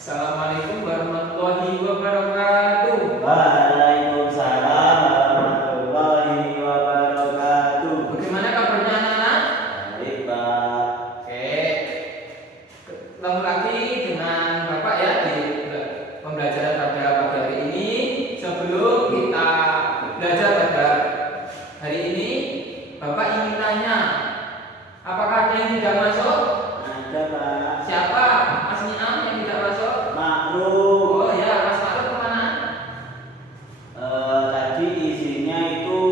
Assalamualaikum warahmatullahi wabarakatuh. Waalaikumsalam warahmatullahi wabarakatuh. Bagaimana kabarnya anak-anak? Baik, Pak. Oke, ketemu lagi dengan Bapak ya di pembelajaran pada pagi hari ini. Sebelum kita belajar pada hari ini, Bapak ingin tanya, apakah ada yang tidak masuk? Ada, Pak. Siapa? Mas Niam yang tidak masuk? Makhluk. Oh ya, Mas Makhluk kemana? Tadi isinya itu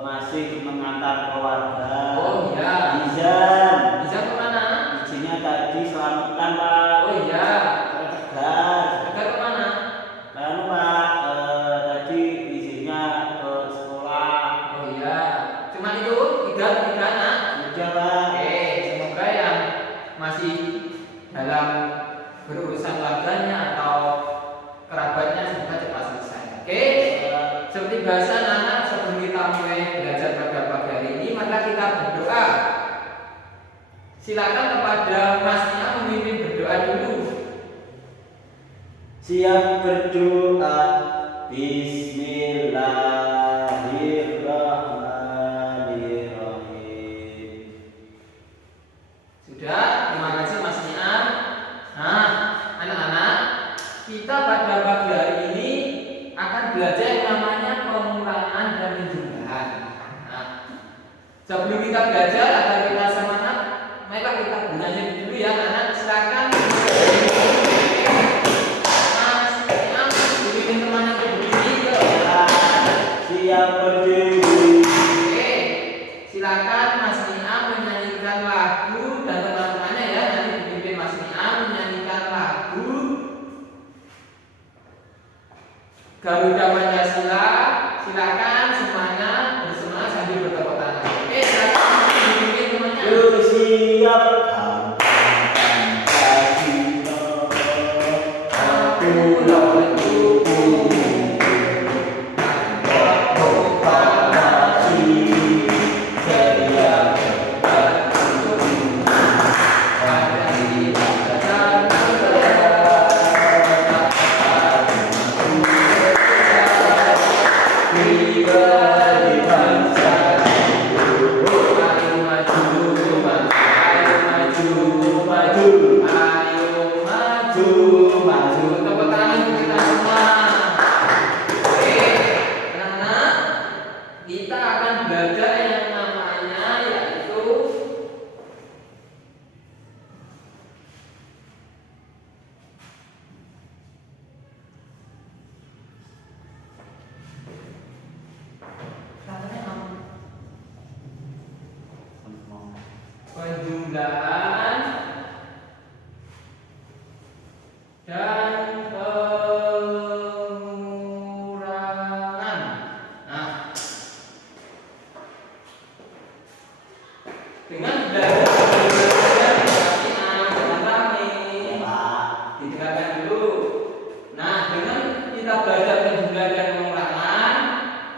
masih mengantar keluarga. Oh iya. Izan. Bisa kemana? Izinnya tadi selamatan, Pak. Oh iya. Tegar. Tegar kemana? Lalu, Pak, tadi izinnya ke sekolah. Oh iya. Cuma itu tiga anak. Sudah, Pak. Oke, semoga yang masih dalam berurusan keluarganya atau kerabatnya semoga cepat selesai. Oke, seperti biasa anak sebelum kita mulai belajar pada pagi hari ini, maka kita berdoa. Silakan kepada Mas Nia memimpin berdoa dulu. Siap berdoa. Bismillahirrahmanirrahim. Sudah, terima kasih Mas Niam. Nah, anak-anak, kita pada pagi hari ini akan belajar yang namanya pengurangan dan penjumlahan. Nah, sebelum kita belajar agar kita semangat, mari kita belajar dulu ya, anak. Silakan. Mas Niam, bimbing temannya berdiri yuk. Siap berdiri. Oke, silakan Mas Niam menyanyikan lagu dan teman-temannya ya nanti dipimpin Mas Niam menyanyikan lagu Garuda Pancasila. Silakan semuanya bersemangat sambil bertepuk tangan. Oke, silakan dipimpin temannya. Yuk, siap. Aku untukmu proklamasi ceria untukmu pada kita dan pribadi bangsa. Ayo maju, ayo maju, maju, ayo maju, maju. Tepuk tangan untuk kita semua. Oke, anak-anak, kita akan belajar yang namanya yaitu penjumlahan dan pengurangan. Nah, dengan belajar dengan rame, didengarkan dulu. Nah, dengan kita belajar penjumlahan dan pengurangan,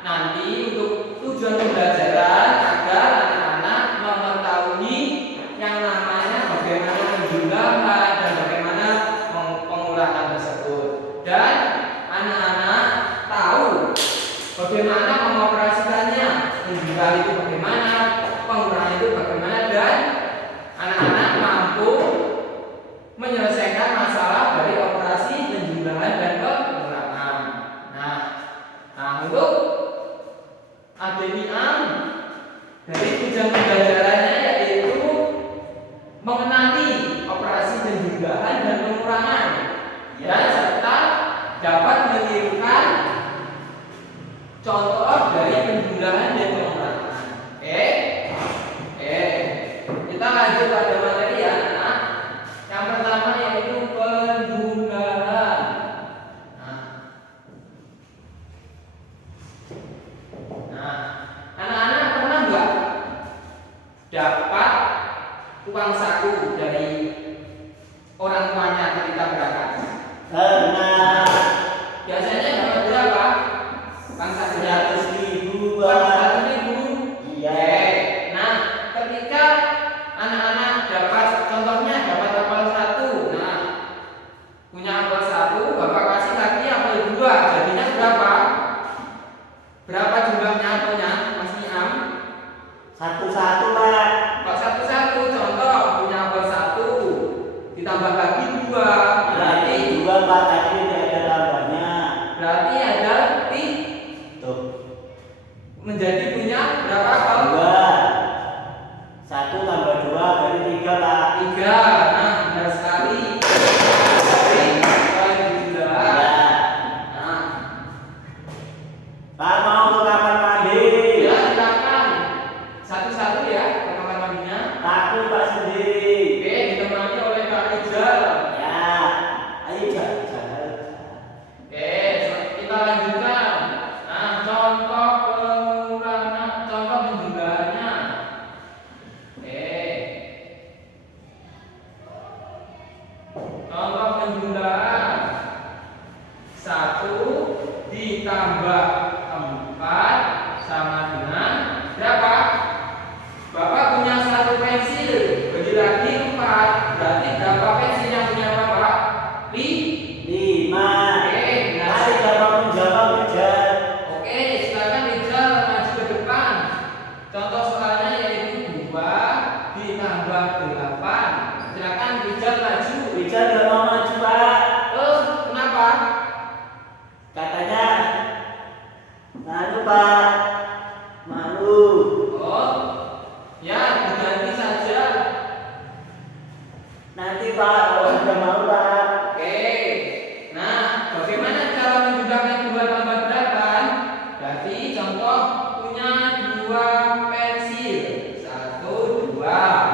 nanti untuk tujuan pembelajaran agar anak-anak mengetahui yang namanya bagaimana penjumlahan dan bagaimana pengurangan tersebut, dan anak-anak tahu bagaimana mengoperasikannya. Penjumlahan itu bagaimana, pengurangan itu bagaimana, dan anak-anak mampu menyelesaikan masalah dari operasi penjumlahan dan pengurangan. Nah, untuk ADNIAM dari tujuan pembelajarannya yaitu mengenali operasi penjumlahan dan pengurangan, ya, serta dapat mengirimkan contoh dari penjumlahan dan pengurangan. Oke, kita lanjut pada materi ya, anak. Yang pertama yaitu penjumlahan. Nah, anak-anak pernah nggak dapat uang saku dari orang tuanya ketika berangkat? Pernah. Biasanya dapat berapa? Uang saku 100.000, uang Pak. 100.000. Iya. Oke. Nah, ketika anak-anak dapat, contohnya dapat apel 1. Nah, satu-satu Pak. Kok satu-satu? Contoh punya kol 1 ditambah lagi 2 Berarti berarti 2 Pak, tadi tidak ada tambahnya. berarti ada Tuh. menjadi punya berapa kol? 2. 1 tambah 2 berarti 3 Pak. 3. Nah, benar sekali. Jadi kalau dijumlah, Ya. nah, Pak mau ke kamar mandi. ya silakan satu-satu ya ke kamar mandinya. Takut Pak sendiri. Oke, ditemani oleh Kak Rizal. Ya. Ayo jalan. Oke, kita lanjutkan. Nah, contoh pengurangan, contoh penjumlahannya. Oke. Contoh penjumlahan 1 ditambah 4 sama dengan berapa? Bapak punya 1 pensil, bagi lagi 4. Berarti berapa pensil yang punya Bapak? 5. Oke, benar. Mari Bapak menjawab Rizal. Oke, silakan Rizal maju ke depan. Contoh soalnya yaitu 2 ditambah 8. Silakan Rizal maju. Rizal nggak mau maju Pak. Oh, kenapa? Katanya malu Pak. Malu. Oh, ya diganti saja. Nanti Pak kalau sudah mau Pak. Oke. Nah, bagaimana cara menjumlahkan 2 tambah 8? Berarti contoh punya 2 pensil. 1, 2.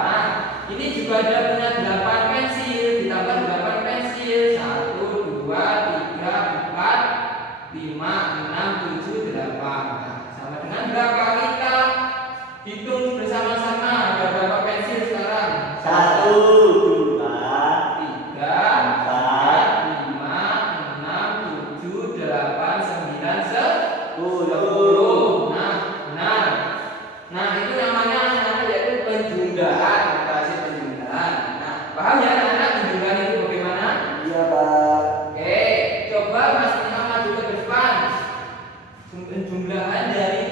Nah, ini juga ada punya 8 pensil. Ditambah 8 pensil. 1, 2, 3, 4, 5, 6, 7, 8. Nah, sama dengan berapa? Kita hitung bersama-sama. Ada berapa pensil sekarang? 1, 2, 3, 4, 5, 6, 7, 8, 9, 10. Nah, benar. Nah, itu namanya yaitu penjumlahan, operasi penjumlahan. Nah, paham ya anak-anak penjumlahan itu bagaimana? iya Pak. Oke, coba Mas Tina maju ke depan. Penjumlahan dari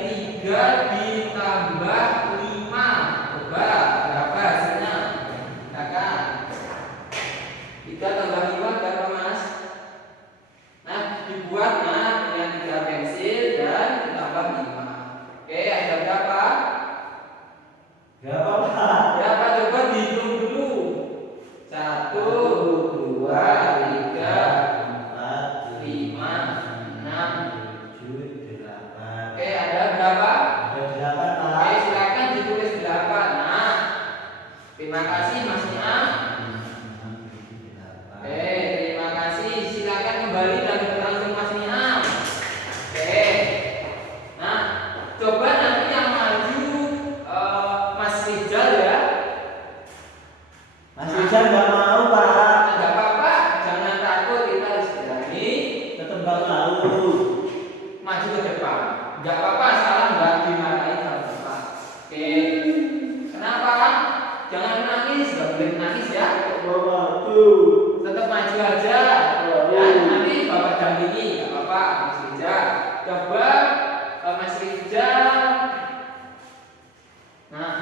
3 ditambah 5. Coba berapa hasilnya? Silakan. 3 tambah 5 berapa Mas? Nah, dibuat dengan 3 pensil dan ditambah 5. Oke, ada berapa? Berapa Pak? Berapa coba dihitung dulu. 1, 2, 3, 4, 5, 6. 7, 8. Oke, ada berapa? Ada 8 Oke, Pak. silakan ditulis 8. Nah, terima kasih Mas Nia. Oke, terima kasih. Silakan kembali dan berlangsung Mas Nia. Oke. Nah, coba nanti yang maju Mas Rizal ya. Mas Rizal nggak mau Pak. Enggak apa-apa, jangan takut, kita harus berani. Tetap nggak mau. Maju ke depan. Enggak apa-apa, salah enggak dimarahi sama Bapak. Oke. Kenapa? Jangan menangis, enggak boleh menangis ya. Mau maju. Tetap maju aja. Ya, nanti Bapak dampingi, enggak apa-apa, Mas Rizal. Coba Mas Rizal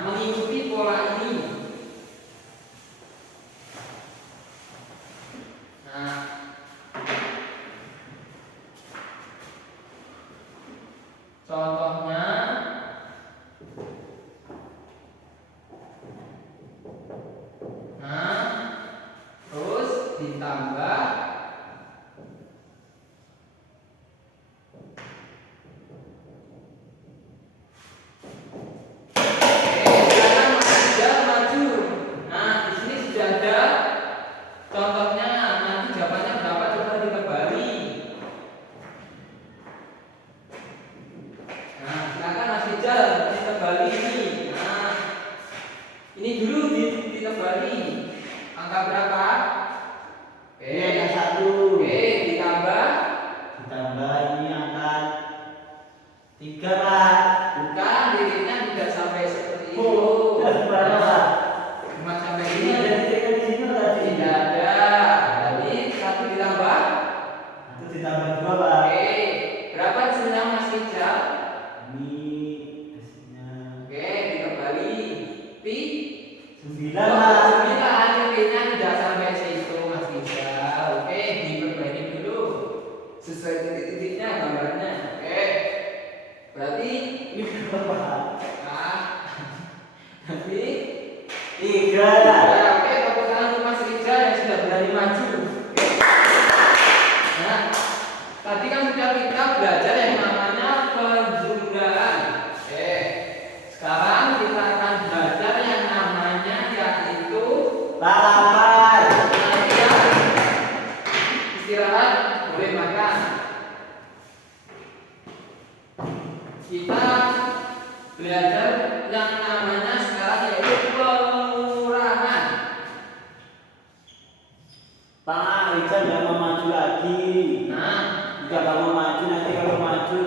mengikuti pola ini. Nah, contohnya terus ditambah silakan Mas Rizal maju. Nah, di sini sudah ada contohnya. Nanti jawabannya berapa coba ditebali. Nah, silakan Mas Rizal ditebali ini. Nah, ini dulu ditebali. Angka berapa? Oke. Ini ada 1. Oke, ditambah. Ditambah ini angka 3 Pak. Bukan, titiknya tidak sampai seperti itu. Sudah berapa Pak? Cuma sampai Ini ini. ada titiknya di sini tadi. Tidak ada. Tadi 1 ditambah. 1 ditambah 2 Pak. Oke, berapa hasilnya Mas Rizal? Ini hasilnya Oke, ditebali. pi 9 lah. 9, pi-nya tidak sampai situ Mas Rizal. Oke, diperbaiki dulu sesuai titik-titiknya gambarnya. Oke, berarti Ini berapa? nah, nanti 3. ya, oke, tepuk tangan untuk Mas Rizal yang sudah berani maju. Oke. Nah, tadi kan sudah kita belajar yang namanya penjumlahan. Oke, sekarang kita akan belajar yang namanya yaitu Balapan. istirahat, boleh makan. Kita belajar yang namanya sekarang yaitu pengurangan. Pak Rizal nggak mau maju lagi. Nah, Jika kamu maju nanti kalau maju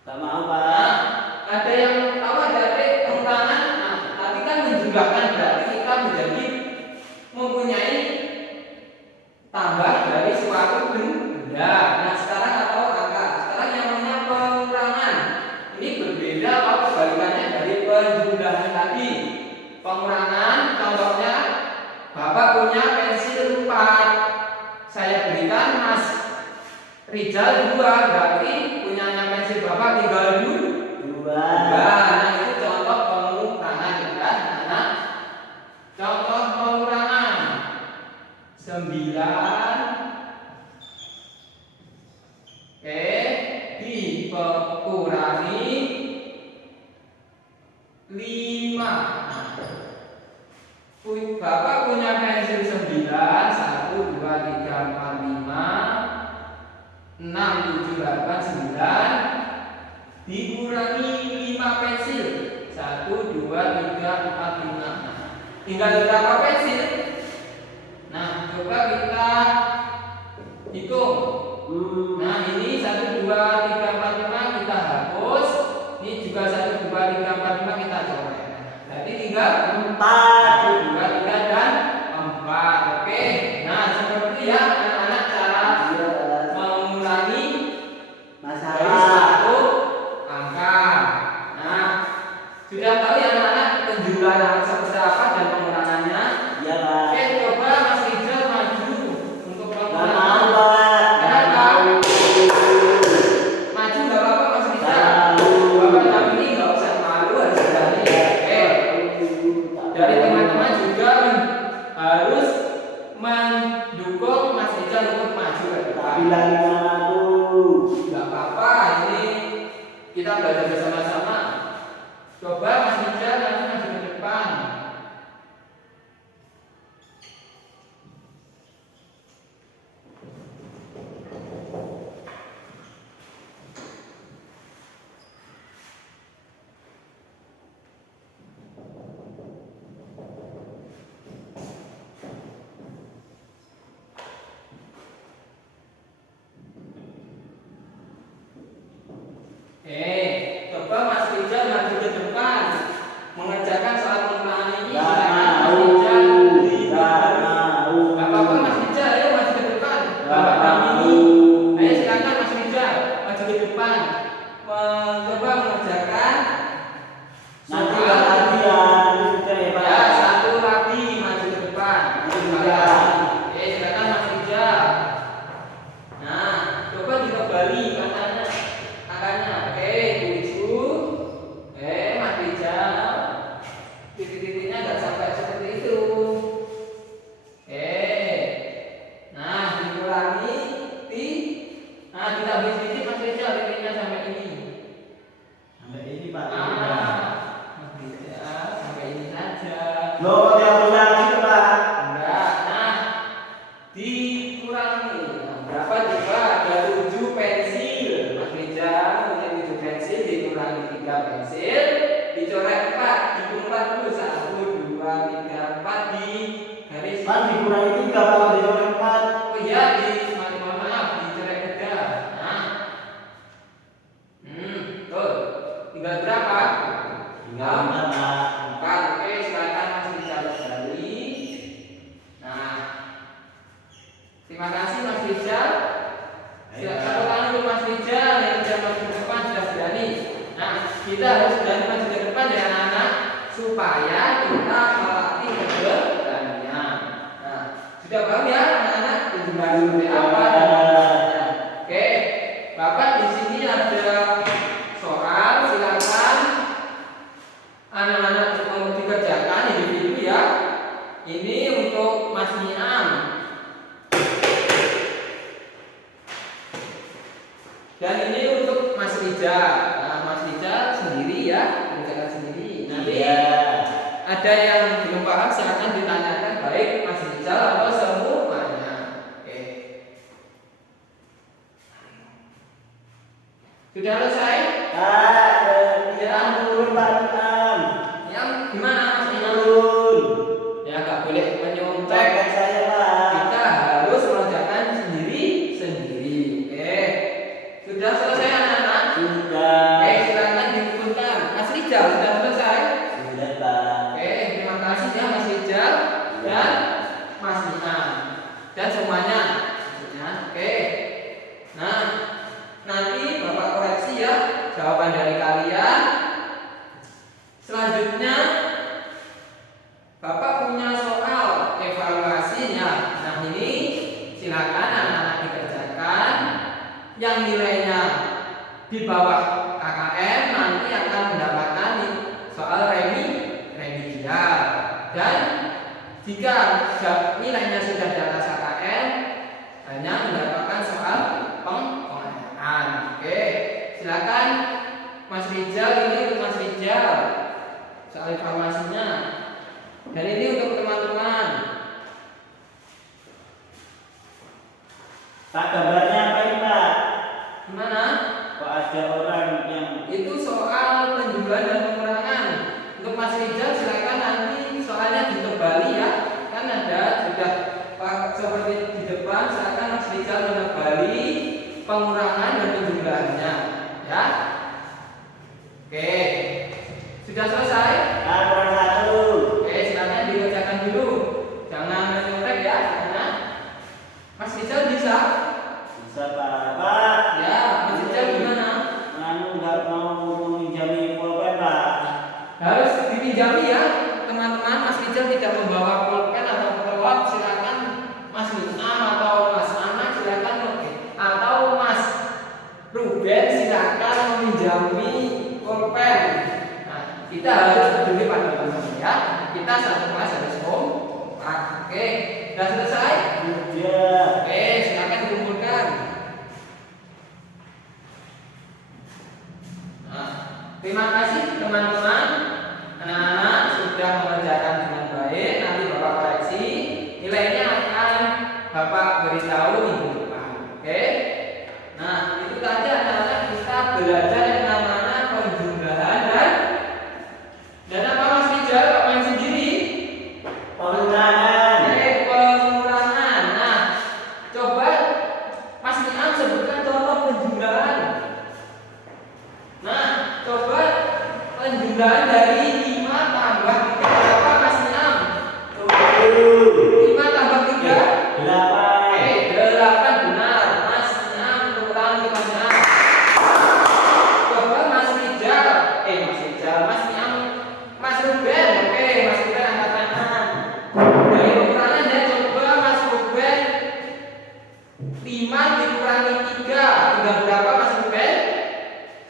nggak mau nah, Pak. ada yang tahu dari pengurangan. Nah, tadi kan menjumlahkan berarti kita menjadi mempunyai tambah dari suatu benda. Nah, sekarang atau angka. Sekarang yang namanya pengurangan. Ini berbeda atau kebalikannya dari penjumlahan tadi. Pengurangan contohnya Bapak punya pensil 4. Saya berikan Mas Rizal 2, berarti punyanya pensil Bapak tinggal 2. 2. Nah, itu contoh pengurangan kan? Nah, contoh pengurangan 9 dikurangi 5. Bapak punya pensil 9, 1, 2, 3, 4, 5, 6, 7, 8, 9 dikurangi 5 pensil 1, 2, 3, 4, 5. Nah, tinggal berapa pensil? Nah, coba kita hitung. Nah, ini 1, 2, 3, 4, 5 kita hapus. Ini juga 1, 2, 3, 4, 5 kita coret. Jadi tinggal 4. 1, 2, 3 dan 4. Oke. Nah, seperti itu ya anak-anak cara mengurangi dari Masalah. suatu angka. Nah, sudah tahu ya anak-anak penjumlahan seperti apa dan pengurangannya? Iya Pak. Oke, coba Mas Rizal maju untuk Nggak pengurangan. mau Pak. Kenapa? Maju nggak apa-apa Mas Rizal. Tahu. Bapak dalam ini nggak usah malu, harus berani. Oke. Dari teman-teman juga harus mendukung Mas Rizal untuk maju ke depan. Bilang sama aku. Nggak apa-apa, ini kita belajar bersama-sama. Coba Mas Rizal nanti maju ke depan. Coba Mas Rizal maju ke depan mengerjakan soal pengurangan ini. Nggak Silakan Mas mau. Rizal. Nggak mau. Nggak apa-apa Mas Rizal, ayo maju ke depan. Nggak Bapak dampingi. mau. Ayo silakan Mas Rizal maju ke depan. Coba mengerjakan Nanti soal. lagi ya. Ini sudah ya Pak. Ya, satu lagi maju ke depan. Iya. Silakan Mas Rizal. Nah, coba juga kembali katanya angkanya. Oke, 7. Mas Rizal. Titik-titiknya nggak sampai seperti itu. Nah, dikurangi pi. Nah, kita beri sedikit Mas Rizal, titiknya sampai ini. Sampai ini Pak. Mas Rizal sampai ini saja. Loh, dia lagi Pak. Enggak. Nah, dikurangi. Nah, berapa coba? Ada 7 pensil. Mas Rizal punya 7 pensil, dikurangi 3 pensil, dicoret 4, hitung 4 dulu. 1, 2, 3, 4 di garis. Kan dikurangi 3 Pak. Dicoret 4. Oh iya, mohon maaf, dicoret 3. Nah, betul. Tinggal berapa? Tinggal 4 Pak. 4. Oke, silakan Mas Rizal kembali. Nah, terima kasih Mas Rizal. Silakan tangan untuk Mas Rizal yang sudah maju ke depan, sudah berani. Nah, kita harus berani maju ke depan ya anak-anak. supaya kita melatih keberanian. Nah, sudah paham ya anak-anak penjelasan seperti apa dan manfaatnya. Oke, Bapak di sini ada soal, silakan anak-anak dikerjakan individu ya. Ini untuk Mas Niam. Dan ini untuk Mas Rijal. Nah, Mas Rijal sendiri ya, kerjakan sendiri. Nanti ada yang belum paham silakan ditanyakan baik Mas Rijal atau semuanya. Oke. Sudah selesai? Yang turun Pak Niam. Yang gimana Mas Niam? Turun. Ya nggak boleh menyontek. Cek saya Pak. Kita harus mengerjakan sendiri-sendiri. Oke. Sudah selesai anak-anak? Sudah. Oke, silakan dikumpulkan. Mas Rijal sudah selesai? Sudah Pak. Oke, terima kasih ya Mas Rijal dan Mas Niam dan semuanya maksudnya. Oke. Nah, nanti Bapak koreksi ya jawaban dari kalian. Selanjutnya Bapak punya soal evaluasinya. Nah, ini silakan anak-anak dikerjakan. Yang nilainya di bawah KKM nanti akan mendapatkan soal remedial. Dan jika nilainya sudah di atas KKM hanya mendapatkan soal pengulangan. Oke, silakan Mas Rijal, ini untuk Mas Rijal soal evaluasinya. Dan ini untuk teman-teman. Pak, gambarnya apa ini Pak? Gimana? Kok ada orang yang Itu soal penjualan dan pengurangan. Untuk Mas Rijal silakan nanti soalnya ditebali ya. Kan ada sudah seperti di depan, silakan Mas Rijal menebali pengurangan dan penjumlahannya ya. Oke. Sudah selesai? kurang satu. Oke, silakan dikerjakan dulu. Jangan menyontek ya, karena Mas Rijal bisa? Bisa Pak. Pak. Ya, Mas Rijal gimana? Anu nggak mau meminjami pulpen Pak. Harus dipinjami ya, teman-teman. Mas Rijal tidak membawa pulpen atau pelot, silakan Mas Niam atau Mas Ana silakan, atau Mas Ruben silakan meminjami pulpen. Nah, kita harus peduli pada teman-teman ya. Kita satu kelas harus kompak. Oke, sudah selesai? Sudah. Oke, silakan dikumpulkan. Nah, terima kasih teman-teman. Anak-anak sudah mengerjakan dengan baik. Nanti Bapak koreksi. Nilainya akan Bapak beritahu minggu depan. Oke? Nah, itu tadi anak-anak kita belajar yang namanya penjumlahan dan apa Mas Rijal? Pak main sendiri? Pengurangan. Pengurangan. Nah, coba Mas Niam sebutkan contoh penjumlahan. Nah, coba penjumlahan dari 5 tambah 3 berapa Mas Niam? 5 tambah 3? 8. 8 benar. Mas Niam, tepuk tangan untuk Mas Niam. Coba Mas Rijal, Mas Niam, Mas Ruben. Oke, Mas Ruben angkat tangan. Dari pengurangan ya, coba Mas Ruben 5 dikurangi 3 tinggal berapa Mas Ruben?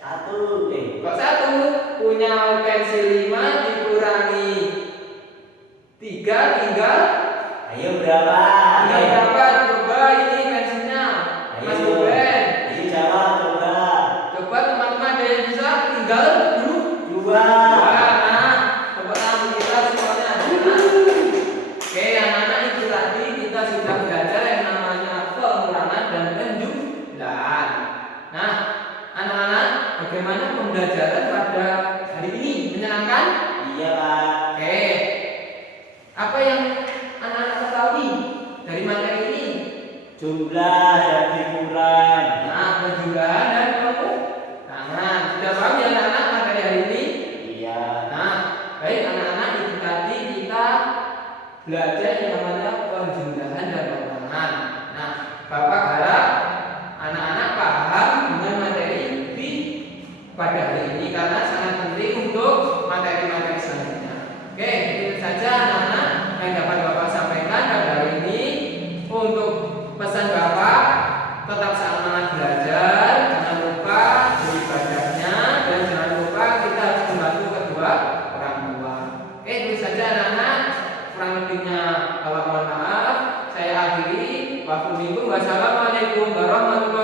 1. Kok 1? Punya pensil 5 dikurangi 3 tinggal Ayo berapa? berapa? Coba ini pensilnya Mas Ayo. Ruben. Ayo jawab coba. Coba teman-teman ada yang bisa tinggal dulu. 2. Nah, tepuk tangan kita semuanya. Oke, anak-anak itu tadi kita sudah belajar yang namanya pengurangan dan penjumlahan. Nah, anak-anak, bagaimana pembelajaran pada hari ini? Menyenangkan? Iya Pak. Oke. Apa yang anak-anak ketahui dari materi ini? Jumlah dan kurang. Nah, penjumlahan dan pengurangan. Sudah paham ya anak-anak materi hari ini? Iya. Nah, baik anak-anak, itu tadi kita belajar yang namanya penjumlahan dan pengurangan. Nah, Bapak harap anak-anak paham dengan materi di pada hari ini karena sangat penting untuk materi-materi selanjutnya. Oke, itu saja anak-anak yang dapat Bapak sampaikan pada hari ini. Untuk pesan Bapak, tetap semangat belajar, jangan lupa beribadahnya, dan jangan lupa kita harus membantu kedua orang tua. Oke, itu saja anak-anak. Kurang lebihnya Bapak mohon maaf. Saya akhiri. Wassalamualaikum warahmatullahi wabarakatuh.